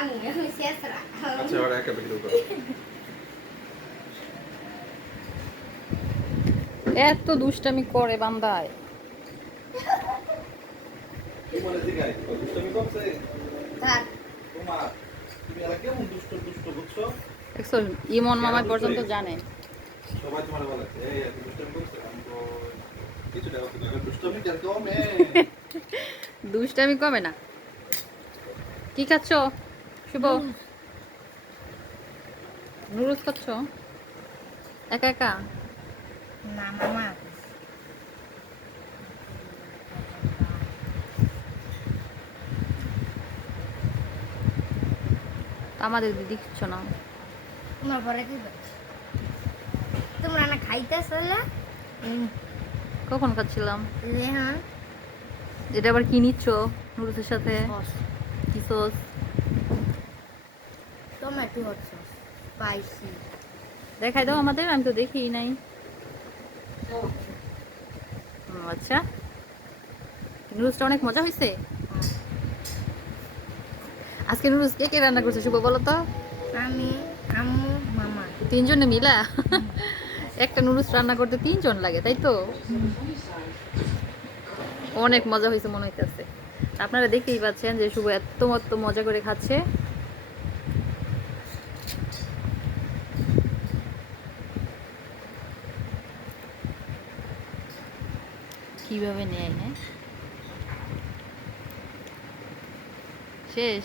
আচ্ছা ওরা একটা ভিডিও করো এত দুষ্টামি করে বান্দায়। কি বলে জিগাই দুষ্টমি করছে তোমার তুমি আর কেমন দুষ্ট দুষ্ট বুঝছো দেখছো ইমন মামা পর্যন্ত জানে। সবাই তোমার বলে এই এত দুষ্টমি করছে আমি তো কিছু দেওয়া না দুষ্টমি কেন কমে দুষ্টামি কমে না। কি খাচ্ছ শুভ? নুডলস খাচ্ছ একা একা? না মামা তা আমাদের দিদি খাচ্ছ না? তোমার পরে কি তোমরা না খাইতেছ কখন খাচ্ছিলাম? রেহান এটা আবার কি নিচ্ছ নুডলসের সাথে? কি sauce? Tomato hot sauce spicy. দেখাই দাও আমাদের, আমি তো দেখিই নাই। আচ্ছা নুডলসটা অনেক মজা হয়েছে। আজকে নুডলস কে কে রান্না করছে শুভ বলো তো? আমি আম্মু মামা। তিনজনে মিলা একটা নুডলস রান্না করতে 3 জন লাগে তাই তো? অনেক মজা হয়েছে মনে হইতেছে। আপনারা দেখতেই পাচ্ছেন যে শুভ এত মত মজা করে খাচ্ছে। কিভাবে নেয় হ্যাঁ শেষ।